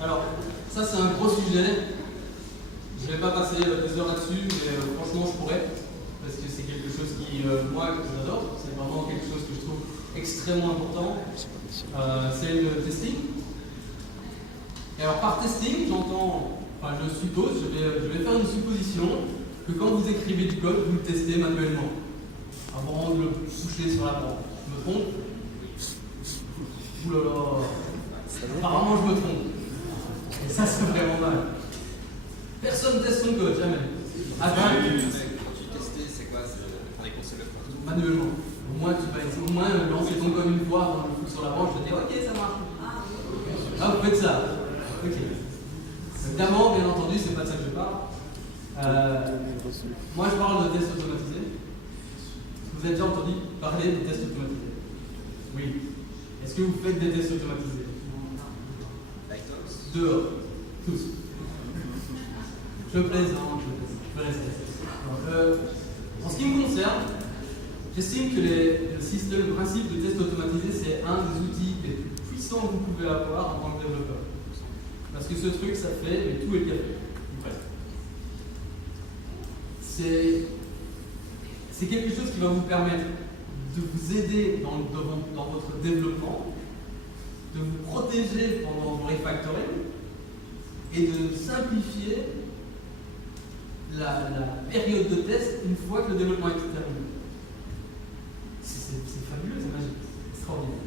Alors, ça c'est un gros sujet. Je ne vais pas passer des heures là-dessus, mais franchement je pourrais, parce que c'est quelque chose qui, moi, que j'adore. C'est vraiment quelque chose que je trouve extrêmement important. C'est le testing. Et alors par testing, j'entends, enfin je suppose, je vais faire une supposition que quand vous écrivez du code, vous le testez manuellement, avant de le toucher sur la porte. Je me trompe? Ouh là là. Apparemment je me trompe. Et ça c'est vraiment mal. Personne ne teste son code, jamais. Attends. Quand tu testais, c'est quoi? On est concevoir partout. Manuellement. Au moins tu vas au moins lancer ton code une fois, avant de le foutre sur la branche, je te dis ok ça marche. Ah vous faites ça. Ok. Évidemment, bien entendu, c'est pas de ça que je parle. Moi je parle de tests automatisés. Vous avez déjà entendu parler de tests automatisés? Oui. Est-ce que vous faites des tests automatisés? Dehors. Tous. Je plaisante, je reste. En ce qui me concerne, j'estime que le principe de test automatisé, c'est un des outils les plus puissants que vous pouvez avoir en tant que développeur. Parce que ce truc, ça fait mais tout est bien fait. C'est quelque chose qui va vous permettre de vous aider dans votre développement, de vous protéger pendant vos refactoring et de simplifier la période de test une fois que le développement est terminé. C'est fabuleux, c'est magique, c'est extraordinaire.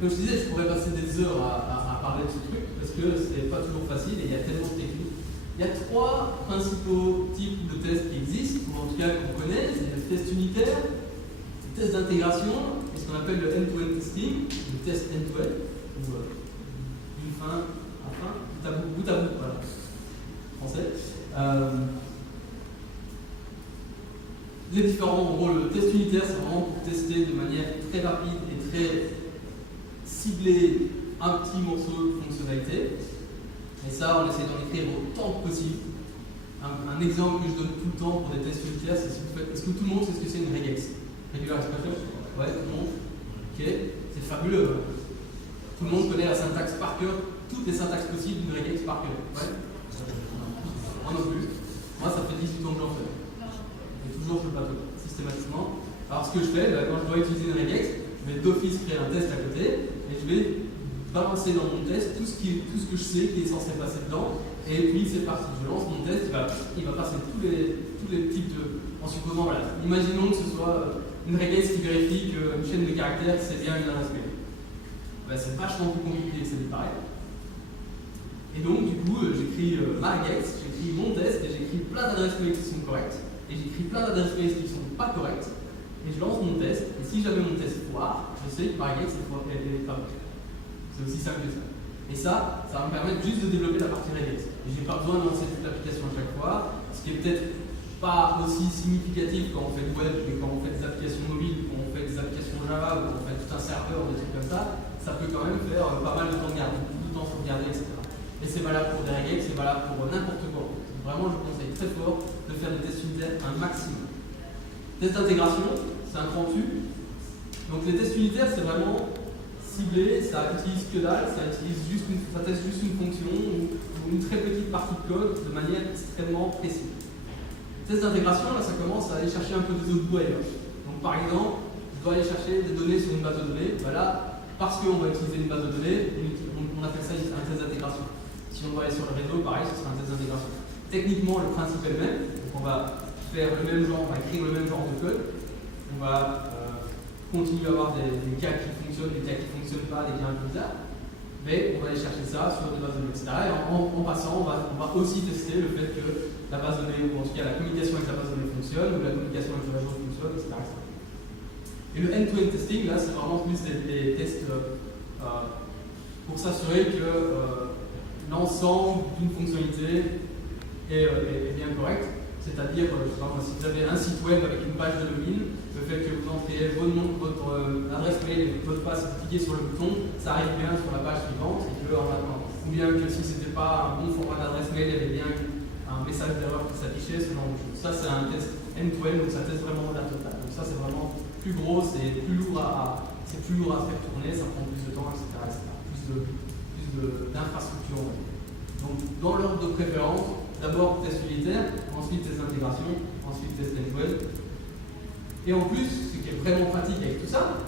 Comme je disais, je pourrais passer des heures à parler de ce truc parce que c'est pas toujours facile et il y a tellement de techniques. Il y a trois principaux types de tests qui existent, ou en tout cas qu'on connaît, c'est le test unitaire, le test d'intégration, et ce qu'on appelle le end-to-end testing, le test end-to-end, ou d'une fin à fin, bout à bout, voilà, français. Les différents, en gros, le test unitaire, c'est vraiment pour tester de manière très rapide et très ciblée un petit morceau de fonctionnalité. Et ça, on essaie d'en écrire autant que possible. Un exemple que je donne tout le temps pour des tests unitaires, c'est si vous faites. Est-ce que tout le monde sait ce que c'est une regex? Regular expression? Ouais, tout le monde. Ok, c'est fabuleux. Tout le monde connaît la syntaxe par cœur, toutes les syntaxes possibles d'une regex par cœur. Ouais. Moi non plus. Moi, ça fait 18 ans que j'en fais. Et toujours sur le plateau, systématiquement. Alors, ce que je fais, quand je dois utiliser une regex, je vais d'office créer un test à côté et je vais balancer dans mon test tout ce que je sais qui est censé passer dedans. Et puis, c'est parti. Je lance mon test, il va passer tous les types de. En supposant, voilà, imaginons que ce soit une regex qui vérifie qu'une chaîne de caractères, c'est bien une adresse mail. Ben, c'est vachement plus compliqué que ça lui paraît. Et donc, du coup, j'écris ma regex, j'écris mon test et j'écris plein d'adresses mail qui sont correctes. Et j'écris plein d'adresses mail qui ne sont pas correctes. Et je lance mon test. Et si jamais mon test foire, je sais que ma regex est pas bonne. C'est aussi simple que ça. Et ça va me permettre juste de développer la partie regex. Et je n'ai pas besoin de lancer toute l'application à chaque fois. Ce qui est peut-être pas aussi significatif quand on fait du web, mais quand on fait des applications mobiles, quand on fait des applications Java, ou quand on fait tout un serveur, des trucs comme ça peut quand même faire pas mal de temps de garde, tout le temps sauvegarder, etc. Et c'est valable pour des regex, c'est valable pour n'importe quoi. Vraiment, je conseille très fort de faire des tests unitaires un maximum. Test d'intégration, c'est un cran dessus. Donc les tests unitaires, c'est vraiment ciblé, ça utilise que dalle, ça teste juste une fonction ou une très petite partie de code de manière extrêmement précise. Test d'intégration, là, ça commence à aller chercher un peu des autres bouts ailleurs. Donc par exemple, je dois aller chercher des données sur une base de données. Voilà, parce qu'on va utiliser une base de données, on appelle ça un test d'intégration. Si on doit aller sur le réseau, pareil, ce sera un test d'intégration. Techniquement, le principe est le même. Donc on va faire le même genre, on va écrire le même genre de code. On va continuer à avoir des cas qui fonctionnent, des cas qui ne fonctionnent pas, des cas un peu bizarres. Mais on va aller chercher ça sur des bases de données, etc. Et en passant, on va aussi tester le fait que la base de données, ou en tout cas la communication avec la base de données fonctionne, ou la communication avec le réseau fonctionne, etc. Et le end-to-end testing, là, c'est vraiment plus des tests pour s'assurer que l'ensemble d'une fonctionnalité est bien correct. C'est-à-dire, si vous avez un site web avec une page de login, le fait que vous entriez votre nom, votre adresse mail et votre mot de passe, vous cliquez sur le bouton, ça arrive bien sur la page suivante et que en attendant. Ou bien que si ce n'était pas un bon format d'adresse mail, il y avait bien un message d'erreur qui s'affichait, ce genre de choses. Ça, c'est un test end-to-end, donc ça teste vraiment la totale. Donc ça, c'est vraiment plus gros, c'est plus lourd à faire tourner, ça prend plus de temps, etc. Plus de infrastructure. Donc, dans l'ordre de préférence, d'abord test unitaire, ensuite test d'intégration, ensuite test end-to-end. Et en plus, ce qui est vraiment pratique avec tout ça,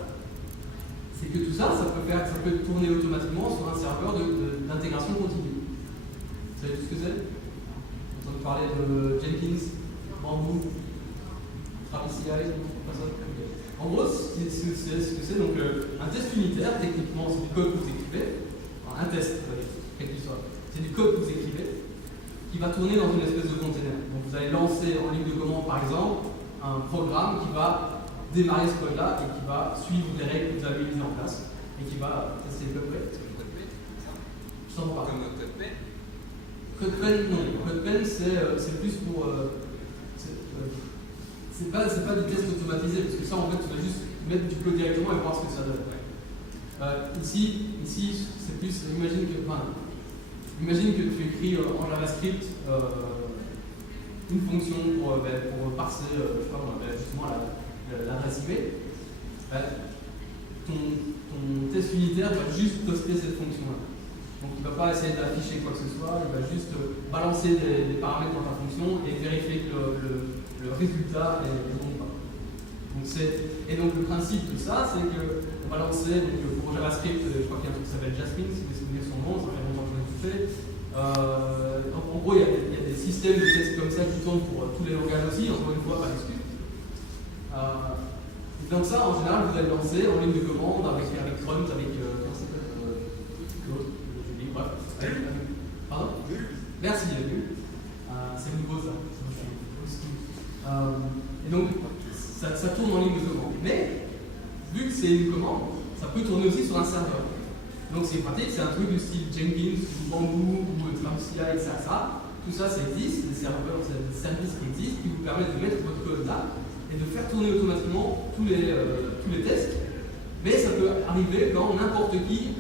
c'est que tout ça, ça peut tourner automatiquement sur un serveur d'intégration continue. Vous savez tout ce que c'est? Vous entendez parler de Jenkins, Bamboo, TravisCI, personne? En gros, ce que c'est donc un test unitaire, techniquement, c'est du code que vous écrivez, enfin, un test, quel qu'il soit, c'est du code que vous écrivez, qui va tourner dans une espèce de container. Donc vous allez lancer en ligne de commande, par exemple, un programme qui va démarrer ce code-là et qui va suivre les règles que vous avez mises en place et qui va tester le code P. Je t'en parle. Comme code P. CodePen, non. CodePen, c'est plus pour. C'est pas du test automatisé, parce que ça, en fait, tu vas juste mettre du code directement et voir ce que ça donne. Ici c'est plus. Imagine que tu écris en JavaScript une fonction pour parser, je sais pas, on appelle justement l'adresse IP. Ton test unitaire va juste poster cette fonction-là. Donc il ne va pas essayer d'afficher quoi que ce soit, il va juste balancer des paramètres dans ta fonction et vérifier que le résultat est bon ou pas. Donc le principe de ça, c'est qu'on va lancer, pour JavaScript, je crois qu'il y a un truc qui s'appelle Jasmine, si vous vous souvenez de son nom, ça fait longtemps que je l'ai tout fait. En gros, il y a des systèmes de tests comme ça qui tournent pour tous les langages aussi, encore une fois, pas d'excuse. Donc ça, en général, vous allez lancer en ligne de commande avec Grunt, avec l'autre, bref. Pardon? Merci, Bull. C'est nouveau ça. Et donc, ça tourne en ligne de commande. Mais, vu que c'est une commande, ça peut tourner aussi sur un serveur. Donc c'est pratique, c'est un truc du style Jenkins, ou Bamboo, ou TravisCI, etc. Tout ça, ça existe, des serveurs, c'est des services qui existent, qui vous permettent de mettre votre code là et de faire tourner automatiquement tous les tests. Mais ça peut arriver quand n'importe qui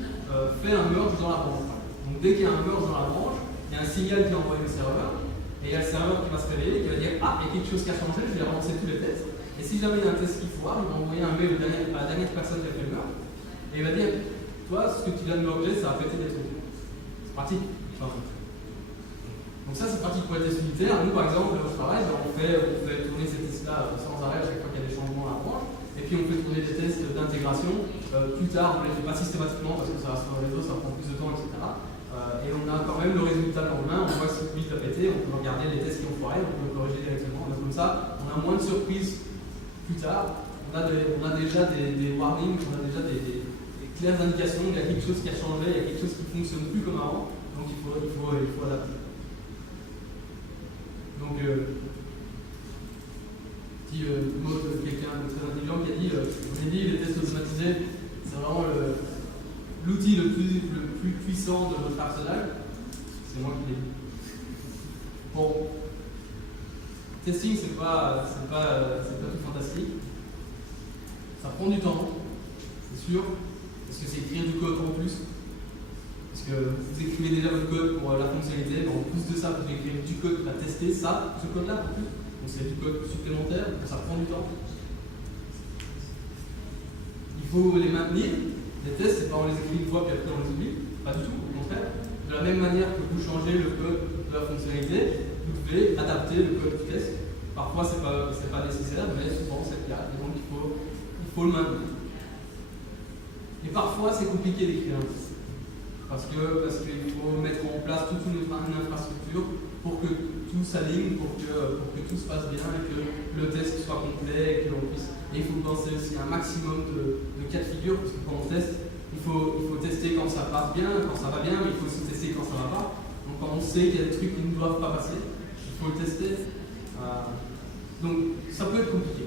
fait un merge dans la branche. Donc dès qu'il y a un merge dans la branche, il y a un signal qui est envoyé au serveur, et il y a le serveur qui va se réveiller, qui va dire « Ah, il y a quelque chose qui a changé, je vais relancer tous les tests. » Et si jamais il y a un test qui foire, il va envoyer un mail à la dernière personne qui a fait le merge, et il va dire « Toi, ce que tu viens de merger, ça a pété des trucs. » C'est pratique. Donc ça, c'est pratique pour les tests unitaires. Nous, par exemple, au travail, on fait tourner ces tests-là sans arrêt à chaque fois qu'il y a des changements à la branche. Et puis on fait tourner des tests d'intégration. Plus tard, on ne les fait pas systématiquement parce que ça va sur le réseau, ça prend plus de temps, etc. Et on a quand même le résultat en main, on voit si celui qui a pété, on peut regarder les tests qui ont foiré, on peut le corriger directement. Donc comme ça, on a moins de surprises plus tard. On a déjà des warnings, on a déjà des claires indications, il y a quelque chose qui a changé, il y a quelque chose qui ne fonctionne plus comme avant. Donc il faut adapter. Donc, petit mot de quelqu'un de très intelligent qui a dit, on a dit les tests automatisés, c'est vraiment l'outil le plus puissant de votre arsenal. C'est moi qui l'ai dit. Bon, testing, c'est pas tout fantastique. Ça prend du temps, c'est sûr, parce que c'est écrire du code en plus. Parce que vous écrivez déjà votre code pour la fonctionnalité, mais en plus de ça, vous devez écrire du code à tester ce code-là en plus. Donc c'est du code supplémentaire, donc ça prend du temps. Il faut les maintenir. Les tests, c'est pas on les écrit une fois puis après on les oublie. Pas du tout, au contraire. De la même manière que vous changez le code de la fonctionnalité, vous devez adapter le code du test. Parfois, c'est pas nécessaire, mais souvent c'est le cas. Et donc il faut le maintenir. Et parfois, c'est compliqué d'écrire un test. Parce qu'il faut mettre en place toute une infrastructure pour que tout s'aligne, pour que tout se passe bien et que le test soit complet et que l'on puisse. Et il faut penser aussi à un maximum de cas de figure, parce que quand on teste, il faut tester quand ça passe bien, quand ça va bien, mais il faut aussi tester quand ça va pas. Donc quand on sait qu'il y a des trucs qui ne doivent pas passer, il faut le tester. Donc ça peut être compliqué.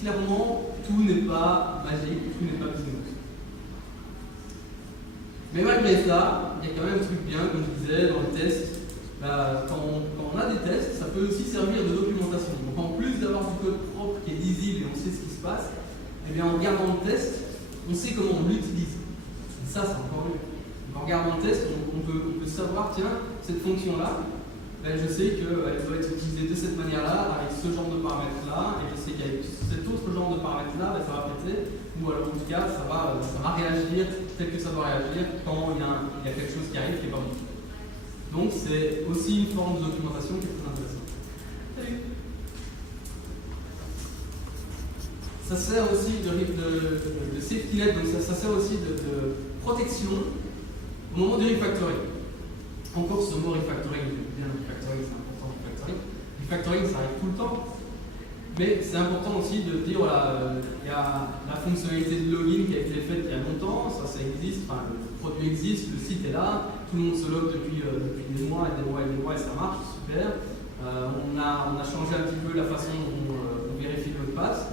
Clairement, tout n'est pas magique, tout n'est pas business. Mais malgré ça, il y a quand même un truc bien, comme je disais, dans le test. Quand on a des tests, ça peut aussi servir de documentation. Donc en plus d'avoir du code propre qui est lisible et on sait ce qui se passe, eh bien en regardant le test, on sait comment on l'utilise. Et ça, c'est encore mieux. Donc en regardant le test, on peut savoir, tiens, cette fonction-là, ben, je sais qu'elle doit être utilisée de cette manière-là, avec ce genre de paramètres-là, et je sais qu'avec cet autre genre de paramètres-là, ben, ça va péter, ou alors en tout cas, ça va réagir tel que ça doit réagir quand il y a quelque chose qui arrive qui n'est pas bon. Donc c'est aussi une forme de documentation qui est très intéressante. Ça sert aussi de safety net, donc ça sert aussi de protection au moment du refactoring. Encore ce mot refactoring, bien refactoring, c'est important, refactoring. Refactoring, ça arrive tout le temps, mais c'est important aussi de dire, voilà, il y a la fonctionnalité de login qui a été faite il y a longtemps, ça existe, enfin, le produit existe, le site est là, tout le monde se log depuis des mois et des mois et des mois et ça marche, super. On a changé un petit peu la façon dont on vérifie le mot de passe.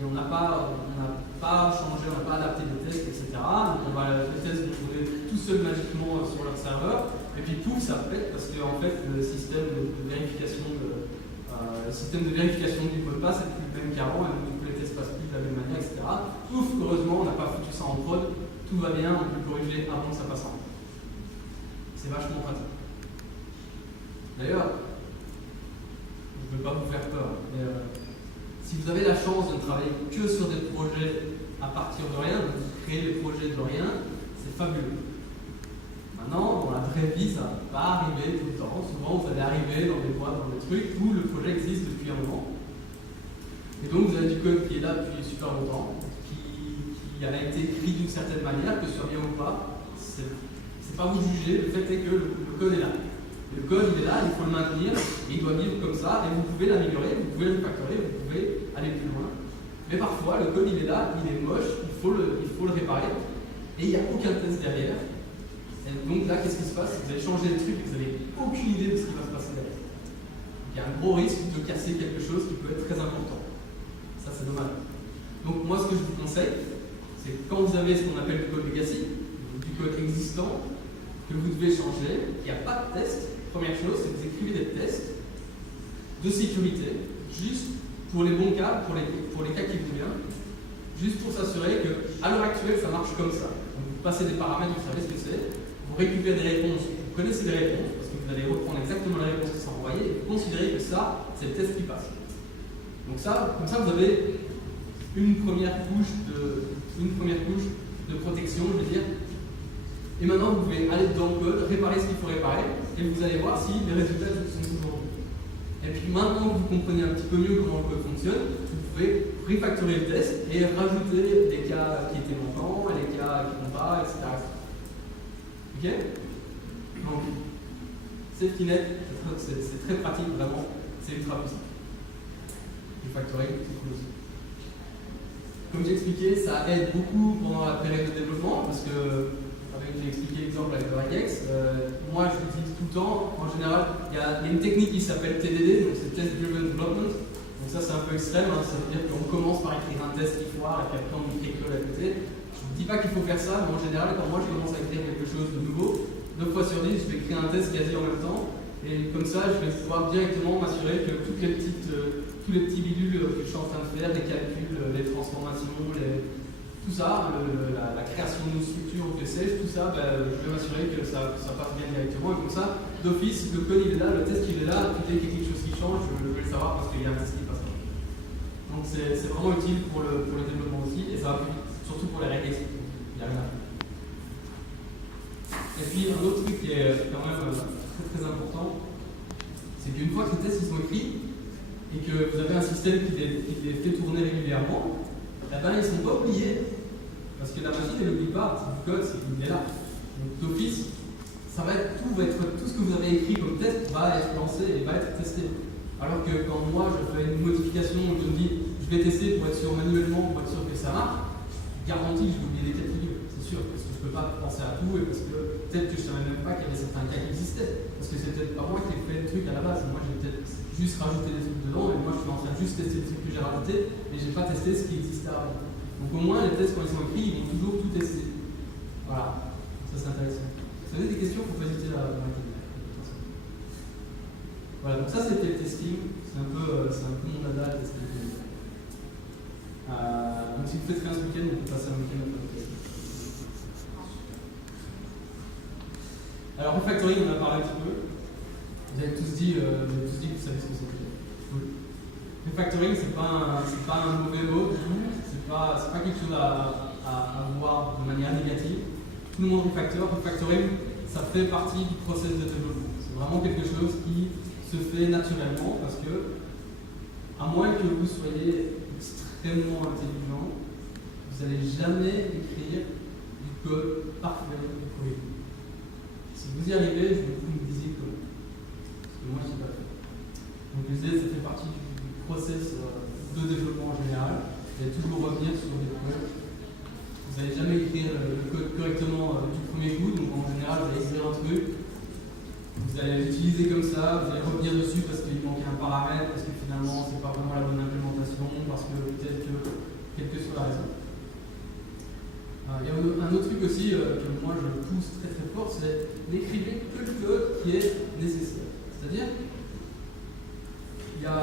Et on n'a pas changé, on n'a pas adapté les tests, etc. Donc les tests vont tourner tout seuls magiquement sur leur serveur, et puis pouf, ça pète parce que en fait, le système de vérification du mot de passe est plus le même qu'avant, et donc les tests passent plus de la même manière, etc. Ouf, heureusement, on n'a pas foutu ça en prod, tout va bien, on peut corriger avant que ça passe en prod. C'est vachement pratique. D'ailleurs, je ne veux pas vous faire peur, mais si vous avez la chance de ne travailler que sur des projets à partir de rien, de créer des projets de rien, c'est fabuleux. Maintenant, dans la vraie vie, ça ne va pas arriver tout le temps. Souvent, vous allez arriver dans des boîtes, dans des trucs où le projet existe depuis un moment. Et donc, vous avez du code qui est là depuis super longtemps, qui a été écrit d'une certaine manière, que ce soit bien ou pas, c'est pas vous juger, le fait est que le code est là. Le code, il est là, il faut le maintenir, et il doit vivre comme ça, et vous pouvez l'améliorer, vous pouvez le refactorer, vous pouvez aller plus loin. Mais parfois, le code, il est là, il est moche, il faut le réparer, et il n'y a aucun test derrière. Et donc là, qu'est-ce qui se passe? Vous allez changer les trucs et vous n'avez aucune idée de ce qui va se passer derrière. Il y a un gros risque de casser quelque chose qui peut être très important. Ça, c'est dommage. Donc moi, ce que je vous conseille, c'est que quand vous avez ce qu'on appelle du code legacy, du code existant, que vous devez changer, il n'y a pas de test. Première chose, c'est que vous écrivez des tests de sécurité, juste pour les bons cas, pour les cas qui vont bien, juste pour s'assurer qu'à l'heure actuelle, ça marche comme ça. Donc, vous passez des paramètres, vous savez ce que c'est, vous récupérez des réponses, vous connaissez les réponses, parce que vous allez reprendre exactement les réponses qui sont envoyées, et vous considérez que ça, c'est le test qui passe. Donc ça, comme ça, vous avez une première couche de protection, je veux dire. Et maintenant, vous pouvez aller dans le code, réparer ce qu'il faut réparer, et vous allez voir si les résultats sont toujours bons. Et puis maintenant que vous comprenez un petit peu mieux comment le code fonctionne, vous pouvez refactorer le test et rajouter les cas qui étaient manquants, et les cas qui ne vont pas, etc. Ok? Donc, safety net, c'est très pratique, vraiment, c'est ultra puissant. Refactoring, c'est cool aussi. Comme j'ai expliqué, ça aide beaucoup pendant la période de développement, parce que j'ai expliqué l'exemple avec le regex. Moi, je l'utilise tout le temps. En général, il y a une technique qui s'appelle TDD, donc c'est Test Driven Development. Donc ça, c'est un peu extrême. Hein. Ça veut dire qu'on commence par écrire un test qui foire et puis après on écrit quelque chose à côté. Je ne dis pas qu'il faut faire ça, mais en général, quand moi je commence à écrire quelque chose de nouveau, 9 fois sur 10, je vais écrire un test quasi en même temps. Et comme ça, je vais pouvoir directement m'assurer que tous les petits bidules que je suis en train de faire, les calculs, les transformations, tout ça, la création d'une structure, que sais-je, tout ça, je vais m'assurer que ça passe bien directement. Et comme ça, d'office, le code il est là, le test il est là, dès qu'il y a quelque chose qui change, je vais le savoir parce qu'il y a un test qui passe pas. Donc c'est vraiment utile pour le développement aussi, et ça va plus vite, surtout pour les règles. Il n'y a rien à faire. Et puis un autre truc qui est quand même très très important, c'est qu'une fois que les tests ils sont écrits, et que vous avez un système qui les fait tourner régulièrement, ils ne sont pas oubliés, parce que la machine elle n'oublie pas, c'est du code, c'est qu'il est là. Donc d'office, tout ce que vous avez écrit comme test va être lancé et va être testé. Alors que quand moi je fais une modification où je me dis je vais tester pour être sûr manuellement, pour être sûr que ça marche, garantie que je vais oublier des cas de figure, c'est sûr, parce que je ne peux pas penser à tout et parce que peut-être que je ne savais même pas qu'il y avait certains cas qui existaient. Parce que c'est peut-être pas moi qui ai fait le truc à la base, moi j'ai peut-être juste rajouté des trucs dedans et moi je suis en train de juste tester les trucs que j'ai rajoutés et j'ai pas testé ce qui existait avant. Donc au moins les tests quand ils sont écrits, ils vont toujours tout tester. Voilà, ça c'est intéressant. Si vous avez des questions, il faut pas hésiter à m'inquiéter. Voilà, donc ça c'était le testing, c'est un peu mon dada, le testing. Donc si vous faites rien ce week-end, on peut passer un week-end à faire le testing. Alors refactoring, on en a parlé un petit peu. Vous avez tous dit que vous savez ce que c'est. Cool. Refactoring, c'est pas un mauvais mot, c'est pas quelque chose à voir de manière négative. Tout le monde refactoring, ça fait partie du process de développement. C'est vraiment quelque chose qui se fait naturellement parce que, à moins que vous soyez extrêmement intelligent, vous n'allez jamais écrire du code parfait du code. Si vous y arrivez, je veux que vous me disiez comment. Parce que moi, je n'ai pas fait. Donc, je disais, ça fait partie du process de développement en général. Vous allez toujours revenir sur des codes. Vous n'allez jamais écrire le code correctement du premier coup. Donc, en général, vous allez écrire un truc. Vous allez l'utiliser comme ça. Vous allez revenir dessus parce qu'il manquait un paramètre, parce que finalement, ce n'est pas vraiment la bonne implémentation, parce que peut-être que quelle que soit la raison. Il y a un autre truc aussi que moi je pousse très très fort, c'est n'écrivez que le code qui est nécessaire. C'est-à-dire, il y a.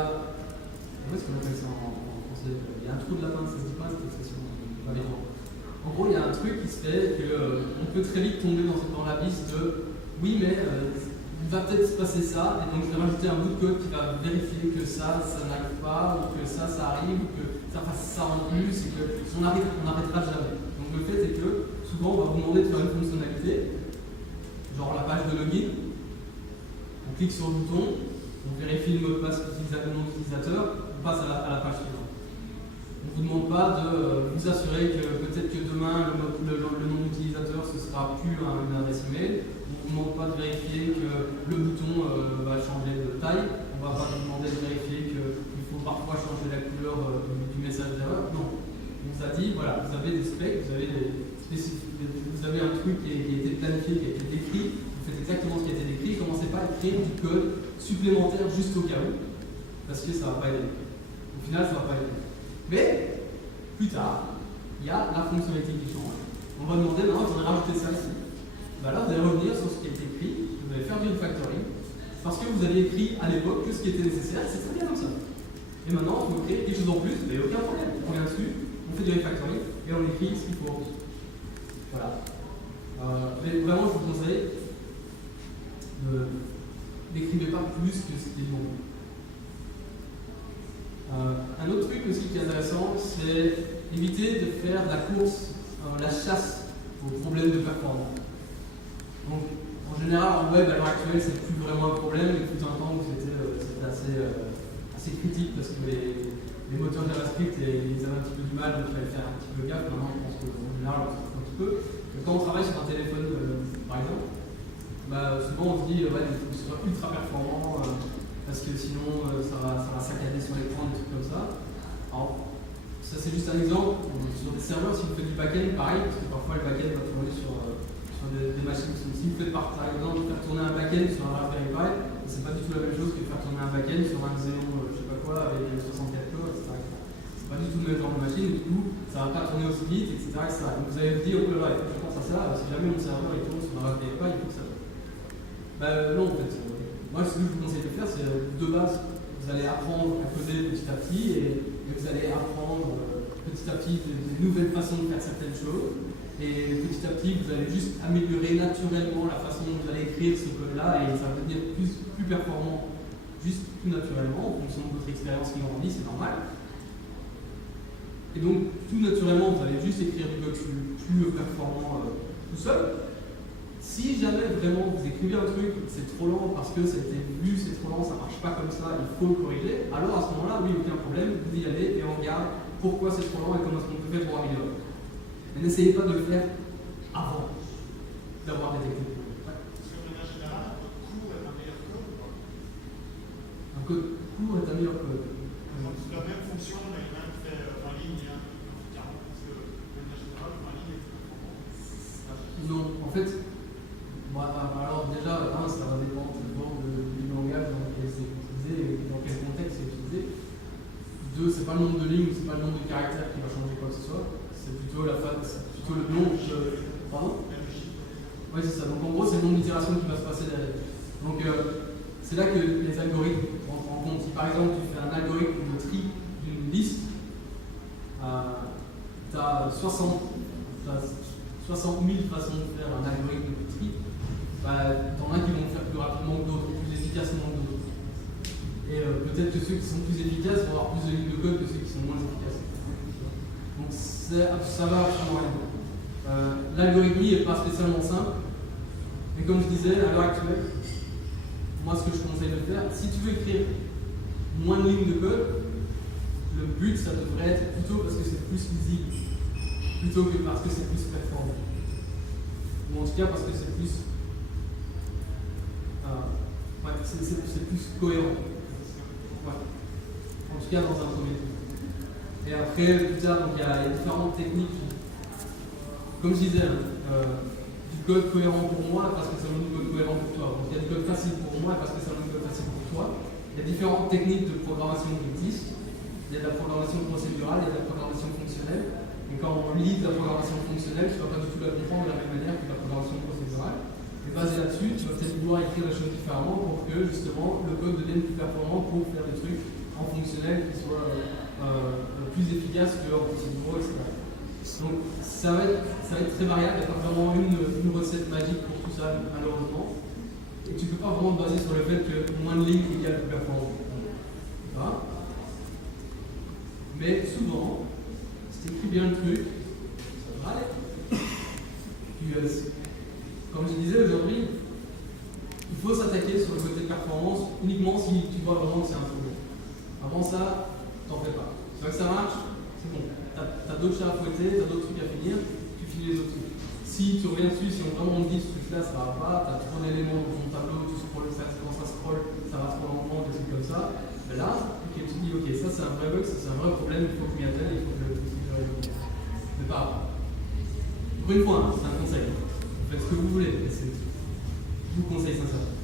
Comment est-ce qu'on appelle ça en français? Il y a un trou de lapin, ça se dit pas cette expression. En gros, il y a un truc qui se fait qu'on peut très vite tomber dans l'abysse de oui, mais il va peut-être se passer ça, et donc je vais rajouter un bout de code qui va vérifier que ça n'arrive pas, ou que ça arrive, ou que ça fasse ça en plus, et qu'on n'arrêtera jamais. Le fait est que souvent on va vous demander de faire une fonctionnalité, genre la page de login, on clique sur le bouton, on vérifie le mot de passe utilisateur, nom d'utilisateur, on passe à la page suivante. On ne vous demande pas de vous assurer que peut-être que demain le nom d'utilisateur ce sera plus une adresse email, on ne vous demande pas de vérifier que le bouton va changer de taille, on ne va pas vous demander de vérifier qu'il faut parfois changer la couleur du message d'erreur, non. On vous a dit, voilà, vous avez des specs, vous avez un truc qui a été planifié, qui a été décrit, vous faites exactement ce qui a été décrit, commencez pas à écrire du code supplémentaire juste au cas où, parce que ça ne va pas aider. Au final, ça ne va pas aider. Mais, plus tard, il y a la fonctionnalité qui change. On va demander, maintenant, vous allez rajouter ça ici. Ben là, vous allez revenir sur ce qui a été écrit, vous allez faire du refactoring, parce que vous aviez écrit à l'époque que ce qui était nécessaire, c'est très bien comme ça. Et maintenant, vous créez quelque chose en plus, vous n'avez aucun problème, on revient dessus. On fait du refactoring et on écrit ce qu'il faut. Voilà. Mais vraiment, je vous conseille, n'écrivez pas plus que ce qui est demandé. Un autre truc aussi qui est intéressant, c'est éviter de faire la course, la chasse aux problèmes de performance. Donc, en général, en web, à l'heure actuelle, c'est plus vraiment un problème, mais tout un temps où c'était assez critique parce que les moteurs JavaScript, ils avaient un petit peu du mal, donc il fallait faire un petit peu gaffe. Maintenant, je pense qu'en général, on s'en fout un petit peu. Mais quand on travaille sur un téléphone, par exemple, souvent on se dit, ouais, il faut que ce soit ultra performant, parce que sinon ça va saccader sur l'écran, des trucs comme ça. Alors, ça c'est juste un exemple. Sur des serveurs, si vous faites du back-end, pareil, parce que parfois le back-end va tourner sur des machines. Si vous faites par exemple faire tourner un back-end sur un Raspberry Pi, c'est pas du tout la même chose que faire tourner un back-end sur un Xeon, je sais pas quoi, avec 64 cores, etc. C'est pas du tout le même genre de machine, du coup, ça va pas tourner aussi vite, etc. Donc vous allez vous dire, oh là là, il faut que je pense à ça, si jamais mon serveur il tourne sur un Raspberry Pi, il faut que ça. Non, en fait, moi ce que je vous conseille de faire, c'est de base, vous allez apprendre à coder petit à petit et vous allez apprendre petit à petit des nouvelles façons de faire certaines choses. Et petit à petit, vous allez juste améliorer naturellement la façon dont vous allez écrire ce code-là et ça va devenir plus performant, juste plus naturellement, en fonction de votre expérience qui grandit, c'est normal. Et donc, tout naturellement, vous allez juste écrire du code plus performant tout seul. Si jamais vraiment vous écrivez un truc, c'est trop lent parce que c'était vu, c'est trop lent, ça ne marche pas comme ça, il faut le corriger, alors à ce moment-là, oui, aucun problème, vous y allez et on regarde pourquoi c'est trop lent et comment est-ce qu'on peut faire pour améliorer. Mais n'essayez pas de le faire avant d'avoir détecté le problème. Parce que de manière générale, un code court est un meilleur code ou pas? Un code court est un meilleur code. C'est la même fonction, mais le même fait en ligne, carrément, parce que de manière générale, en ligne est plus performant. Non, en fait, alors déjà, ça va dépendre du langage dans lequel c'est utilisé et dans quel contexte c'est utilisé. Deux, c'est pas le nombre de lignes, c'est pas le nombre de caractères qui va changer quoi que ce soit. C'est plutôt le nombre de. Pardon? Oui, c'est ça. Donc en gros, c'est le nombre d'itérations qui va se passer derrière. Donc c'est là que les algorithmes rentrent en compte. Si par exemple tu fais un algorithme de tri d'une liste, tu as 60 000 façons de faire un algorithme de tri. T'en as qui vont le faire plus rapidement que d'autres, plus efficacement peut-être que ceux qui sont plus efficaces vont avoir plus de lignes de code que ceux qui sont moins efficaces. Donc ça va absolument rien. L'algorithmie n'est pas spécialement simple, mais comme je disais, à l'heure actuelle, moi ce que je conseille de faire, si tu veux écrire moins de lignes de code, le but ça devrait être plutôt parce que c'est plus lisible, plutôt que parce que c'est plus performant. Ou en tout cas parce que c'est plus c'est plus cohérent. Ouais. En tout cas dans un premier temps. Et après, plus tard, il y a différentes techniques. Comme je disais, du code cohérent pour moi parce que ça donne du code cohérent pour toi. Donc il y a du code facile pour moi parce que ça donne du code facile pour toi. Il y a différentes techniques de programmation qui existent. Il y a de la programmation procédurale, il y a de la programmation fonctionnelle. Et quand on lit de la programmation fonctionnelle, tu ne vas pas du tout la comprendre de la même manière que la programmation procédurale. Et basé là-dessus, tu vas peut-être vouloir écrire les choses différemment pour que justement le code devienne plus performant pour faire des trucs en fonctionnel qui soient plus efficaces qu'en procéduraux, etc. Donc ça va être très variable, il n'y a pas vraiment une recette magique pour tout ça, malheureusement. Et tu ne peux pas vraiment te baser sur le fait que moins de lignes égale plus performant. Voilà. Mais souvent, si tu écris bien le truc, ça va aller. Puis, comme je disais aujourd'hui, il faut s'attaquer sur le côté performance uniquement si tu vois vraiment que c'est un problème. Avant ça, t'en fais pas. Tu vois que ça marche, c'est bon. T'as d'autres chats à fouetter, t'as d'autres trucs à finir, tu finis les autres trucs. Si tu reviens dessus, si on vraiment te dit ce truc-là, ça va pas, t'as trop d'éléments dans ton tableau, tu scrolles, quand ça scrolle, ça va trop lentement, des trucs comme ça. Mais là, okay, tu te dis, ok, ça c'est un vrai bug, ça c'est un vrai problème, il faut que je m'y attelle, il faut que je le résolve. Mais pas. Pour une fois, hein, c'est un conseil. Vous faites ce que vous voulez, mais je vous conseille sincèrement.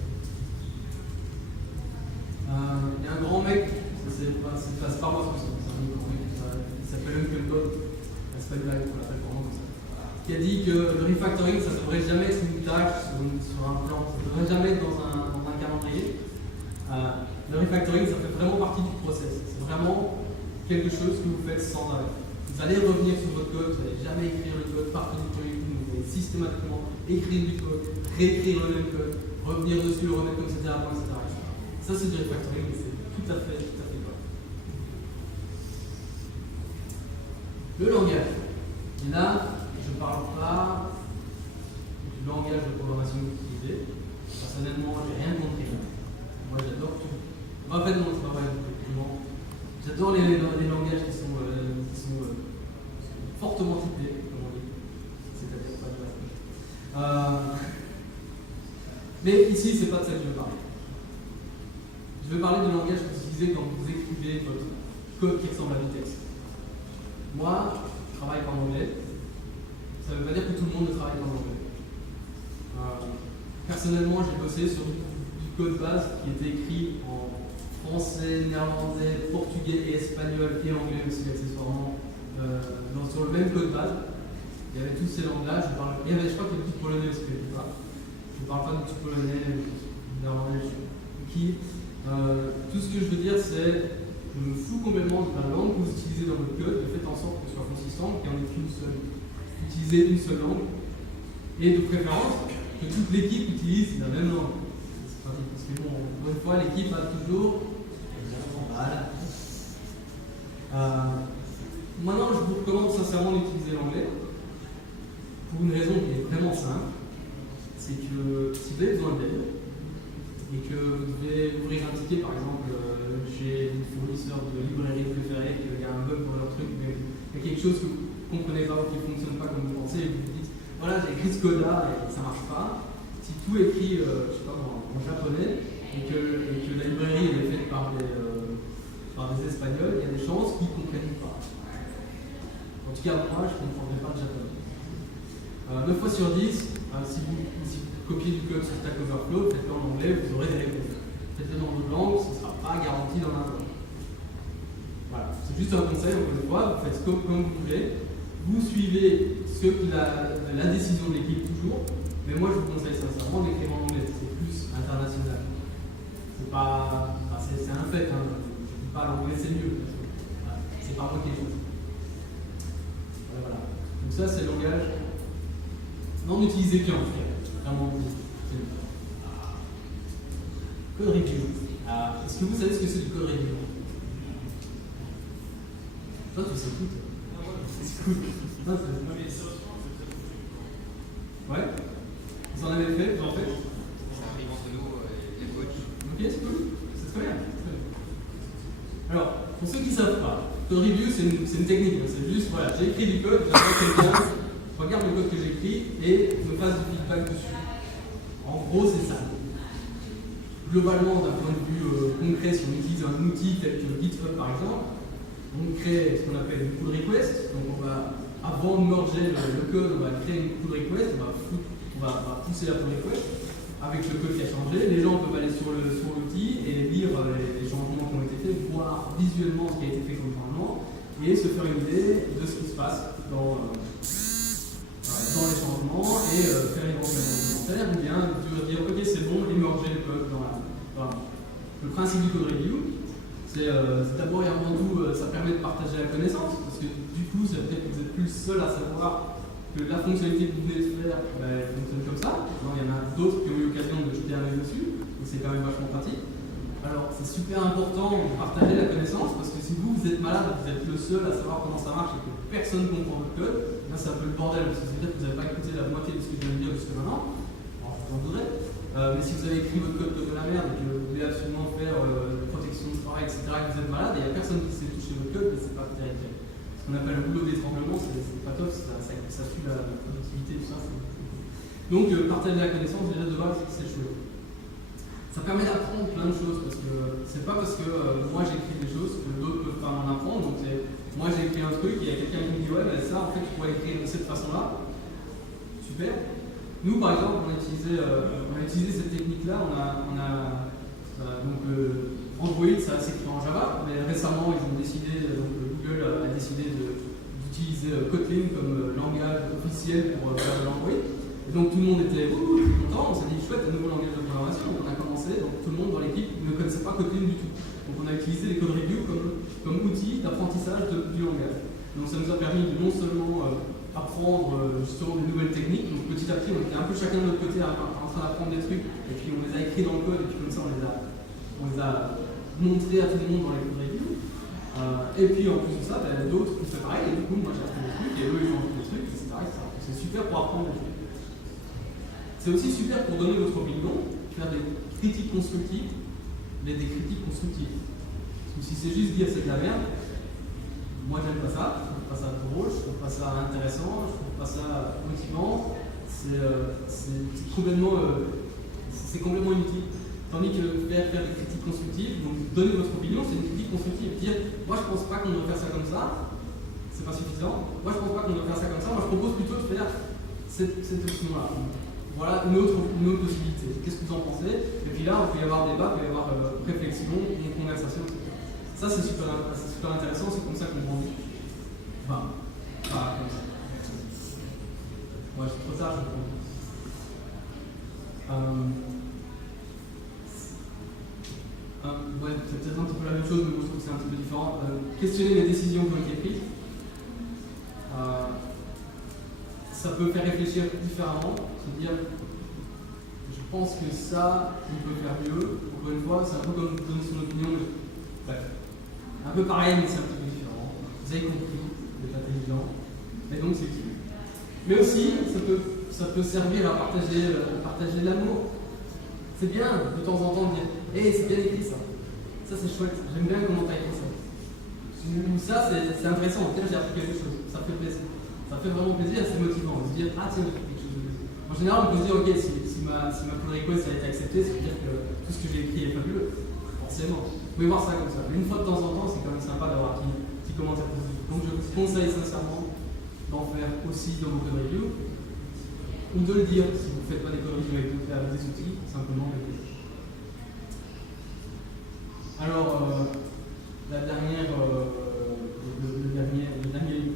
Il y a un grand mec, c'est pas moi ce que c'est un grand mec, il s'appelle Uncle Bob, c'est pas une blague, on l'appelle vraiment comme ça, qui a dit que le refactoring ça ne devrait jamais être une tâche sur un plan, ça ne devrait jamais être dans un calendrier. Le refactoring ça fait vraiment partie du process, c'est vraiment quelque chose que vous faites sans arrêt. Vous allez revenir sur votre code, vous n'allez jamais écrire le code partout du curriculum, vous allez systématiquement écrire du code, réécrire le même code, revenir dessus, le remettre comme c'était avant, etc. Ça c'est du refactoring, mais c'est tout à fait correct. Le langage. Et là, je ne parle pas du langage de programmation utilisé. Personnellement, j'ai rien compris. Moi j'adore tout. En fait, non, c'est pas vrai. J'adore les langages qui sont fortement typés, comme on dit. C'est-à-dire pas de mais ici, c'est pas de ça que je veux parler. Je veux parler du langage que vous utilisez quand vous écrivez votre code qui ressemble à du texte. Moi, je travaille en anglais. Ça ne veut pas dire que tout le monde ne travaille en anglais. Personnellement, j'ai bossé sur du code base qui était écrit en français, néerlandais, portugais et espagnol et anglais aussi accessoirement sur le même code base. Il y avait tous ces langages. Je crois qu'il y avait du polonais aussi quelque part. Je ne parle pas du polonais, néerlandais, tout ce que je veux dire, c'est je me fous complètement de la langue que vous utilisez dans votre code, faites en sorte qu'elle soit consistante, qu'il n'y en ait qu'une seule. Utilisez une seule langue, et de préférence que toute l'équipe utilise la même langue. C'est pratique, parce que bon, encore une fois, l'équipe a toujours. Voilà. Maintenant, je vous recommande sincèrement d'utiliser l'anglais, pour une raison qui est vraiment simple, c'est que si vous avez besoin d'aide, et que vous devez ouvrir un ticket, par exemple, chez une fournisseur de librairie préférée, qu'il y a un bug dans leur truc, mais il y a quelque chose que vous ne comprenez pas ou qui ne fonctionne pas comme vous pensez, et vous vous dites, voilà, j'ai écrit ce code-là et ça ne marche pas. Si tout est écrit, je sais pas, en japonais, et que la librairie est faite par des Espagnols, il y a des chances qu'ils ne comprennent pas. En tout cas, moi, je ne comprendrais pas le japonais. 9 fois sur 10, si vous copiez du code sur Stack Overflow, faites-le en anglais, vous aurez des réponses. Faites-le dans d'autres langues, ce ne sera pas garanti dans la langue. Voilà, c'est juste un conseil, encore une fois, vous faites comme vous voulez, vous suivez la décision de l'équipe toujours, mais moi je vous conseille sincèrement d'écrire en anglais, c'est plus international. C'est pas. C'est un fait, hein. Je ne dis pas l'anglais c'est mieux, voilà. C'est pas moi qui ai choisi. Voilà. Donc ça c'est le langage. N'en utilisez qu'un, en tout cas. Vraiment, Code review. Est-ce que vous savez ce que c'est du code review? Toi, tu sais tout. C'est cool. Non, ouais. Vous en avez fait, en fait? Ça arrive entre nous et les coachs. Ok, c'est cool. C'est très bien. Alors, pour ceux qui ne savent pas, code review, c'est une technique. C'est juste, voilà, j'ai écrit du code, j'aimerais que quelqu'un regarde le code que j'ai écrit et me fasse du feedback dessus. En gros, c'est ça. Globalement, d'un point de vue concret, si on utilise un outil tel que GitHub par exemple, on crée ce qu'on appelle une pull request. Donc on va, avant de merger le code, on va créer une pull request, on va pousser la pull request avec le code qui a changé. Les gens peuvent aller sur l'outil et lire les changements qui ont été faits, voir visuellement ce qui a été fait comme changement et se faire une idée de ce qui se passe dans les changements et faire éventuellement des commentaires ou bien dire ok c'est bon et merger le code dans le principe du code review. C'est d'abord et avant tout ça permet de partager la connaissance parce que du coup ça veut dire que vous êtes plus seul à savoir que la fonctionnalité que vous venez de faire elle fonctionne comme ça. Alors, il y en a d'autres qui ont eu l'occasion de jeter un œil dessus donc c'est quand même vachement pratique. Alors c'est super important de partager la connaissance parce que si vous êtes malade, vous êtes le seul à savoir comment ça marche et que personne ne comprend votre code, là c'est un peu le bordel parce que ça veut dire que vous n'avez pas écouté la moitié de ce que je viens de dire jusqu'à maintenant. Alors je vous en voudrais. Mais si vous avez écrit votre code comme la merde et que vous voulez absolument faire protection de travail, etc., et que vous êtes malade, et il n'y a personne qui sait toucher votre code, c'est pas terrible. Ce qu'on appelle le boulot d'étranglement, c'est pas top, ça tue la productivité, tout ça. Donc partager la connaissance, déjà de base, c'est chouette. Ça permet d'apprendre plein de choses parce que c'est pas parce que moi j'écris des choses que d'autres peuvent pas m'en apprendre. Donc moi j'ai écrit un truc et il y a quelqu'un qui me dit ouais ben ça en fait tu pourrais écrire de cette façon-là. Super. Nous par exemple on a utilisé cette technique-là. On a Android ça s'écrit en Java, mais récemment ils ont décidé, donc Google a décidé d'utiliser Kotlin comme langage officiel pour faire de l'Android. Et donc tout le monde était content, on s'est dit chouette, un nouveau langage de programmation, donc on a commencé, donc tout le monde dans l'équipe ne connaissait pas Kotlin du tout. Donc on a utilisé les code reviews comme outil d'apprentissage du langage. Donc ça nous a permis de non seulement apprendre justement des nouvelles techniques, donc petit à petit on était un peu chacun de notre côté en train d'apprendre des trucs, et puis on les a écrits dans le code, et puis comme ça on les a montrés à tout le monde dans les code reviews. Et puis en plus de ça, d'autres qui font pareil, et du coup moi j'ai appris des trucs, et eux ils ont appris des trucs, etc. C'est super pour apprendre des trucs. C'est aussi super pour donner votre opinion, faire des critiques constructives, mais des critiques constructives. Parce que si c'est juste dire c'est de la merde, moi j'aime pas ça, je trouve pas ça drôle, je trouve pas ça intéressant, je trouve pas ça motivant, c'est complètement inutile. Tandis que faire des critiques constructives, donc donner votre opinion, c'est une critique constructive. Dire moi je pense pas qu'on doit faire ça comme ça, c'est pas suffisant, moi je pense pas qu'on doit faire ça comme ça, moi je propose plutôt de faire cette option-là. Voilà une autre possibilité. Qu'est-ce que vous en pensez? Et puis là, il peut y avoir débat, il peut y avoir réflexion, une conversation, etc. Ça, c'est super intéressant, c'est comme ça qu'on grandit. Enfin, pas comme ça. Ouais, c'est trop tard, je crois. Ouais, c'est peut-être un petit peu la même chose, mais moi je trouve que c'est un petit peu différent. Questionner les décisions qui ont été prises. Ça peut faire réfléchir différemment, se dire je pense que ça, on peut faire mieux. Encore une fois, c'est un peu comme donner son opinion, mais bref. Un peu pareil, mais c'est un petit peu différent. Vous avez compris, vous êtes intelligent, et donc c'est utile. Mais aussi, ça peut servir à partager l'amour. C'est bien de temps en temps de dire hey, c'est bien écrit ça. Ça c'est chouette, j'aime bien comment tu as écrit ça. Ou ça c'est intéressant, tiens j'ai appris quelque chose, ça fait plaisir. Ça fait vraiment plaisir, c'est motivant de se dire ah tiens j'ai fait quelque chose de plaisir. En général on peut se dire ok si ma pull request a été acceptée, ça veut dire que tout ce que j'ai écrit est fabuleux. Forcément. Vous pouvez voir ça comme ça. Mais une fois de temps en temps c'est quand même sympa d'avoir un petit commentaire positif. Donc je vous conseille sincèrement d'en faire aussi dans vos code reviews. Ou de le dire si vous ne faites pas des code reviews avec des outils, simplement avec des outils. Alors le dernier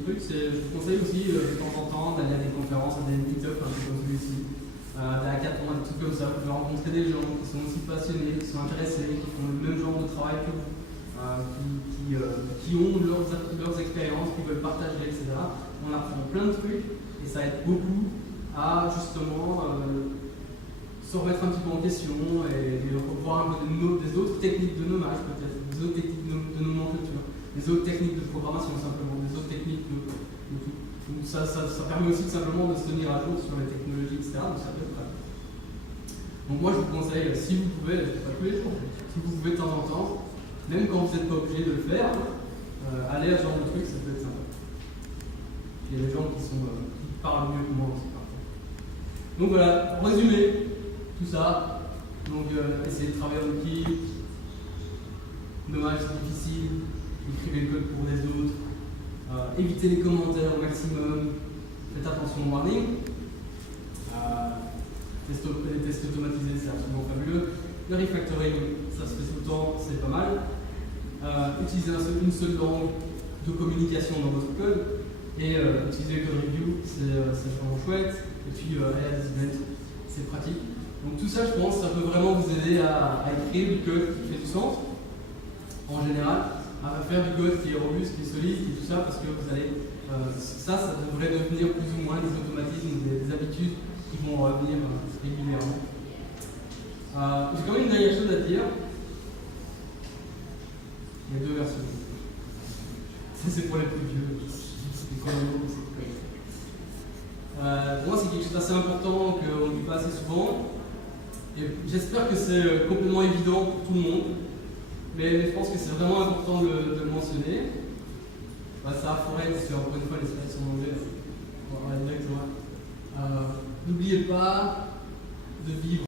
truc, c'est je vous conseille aussi de temps en temps d'aller à des conférences, à des meet-ups un peu comme celui-ci, des hackathons, des trucs comme ça. Vous pouvez rencontrer des gens qui sont aussi passionnés, qui sont intéressés, qui font le même genre de travail que vous, qui ont leurs expériences, qui veulent partager, etc. On apprend plein de trucs et ça aide beaucoup à justement se remettre un petit peu en question et voir un peu des autres techniques de nommage, peut-être, des autres techniques de nomenclature, des autres techniques de programmation simplement, des autres techniques de tout. Donc ça permet aussi simplement de se tenir à jour sur les technologies, etc. Donc ça peut être pratique. Donc moi je vous conseille, si vous pouvez, pas tous les jours, si vous pouvez de temps en temps, même quand vous n'êtes pas obligé de le faire, aller à ce genre de truc, ça peut être sympa. Il y a des gens qui parlent mieux que moi aussi parfois. Donc voilà, en résumé, tout ça, donc essayez de travailler en équipe, nommage c'est difficile, écrivez le code pour les autres, évitez les commentaires au maximum, faites attention au warning, les tests automatisés c'est absolument fabuleux, le refactoring ça se fait tout le temps, c'est pas mal, utilisez une seule langue de communication dans votre code, et utiliser le code review c'est vraiment chouette, et puis add event c'est pratique. Donc tout ça, je pense, ça peut vraiment vous aider à écrire du code qui fait du sens, en général, à faire du code qui est robuste, qui est solide, et tout ça, parce que vous allez, ça devrait devenir plus ou moins des automatismes, des habitudes qui vont revenir régulièrement. J'ai quand même une dernière chose à dire. Il y a deux versions. Ça, c'est pour les plus vieux. Pour moi, c'est quelque chose d'assez important qu'on ne dit pas assez souvent. Et j'espère que c'est complètement évident pour tout le monde, mais je pense que c'est vraiment important de le mentionner. Ça a forêt, parce qu'encore une fois, les slides sont en anglais. N'oubliez pas de vivre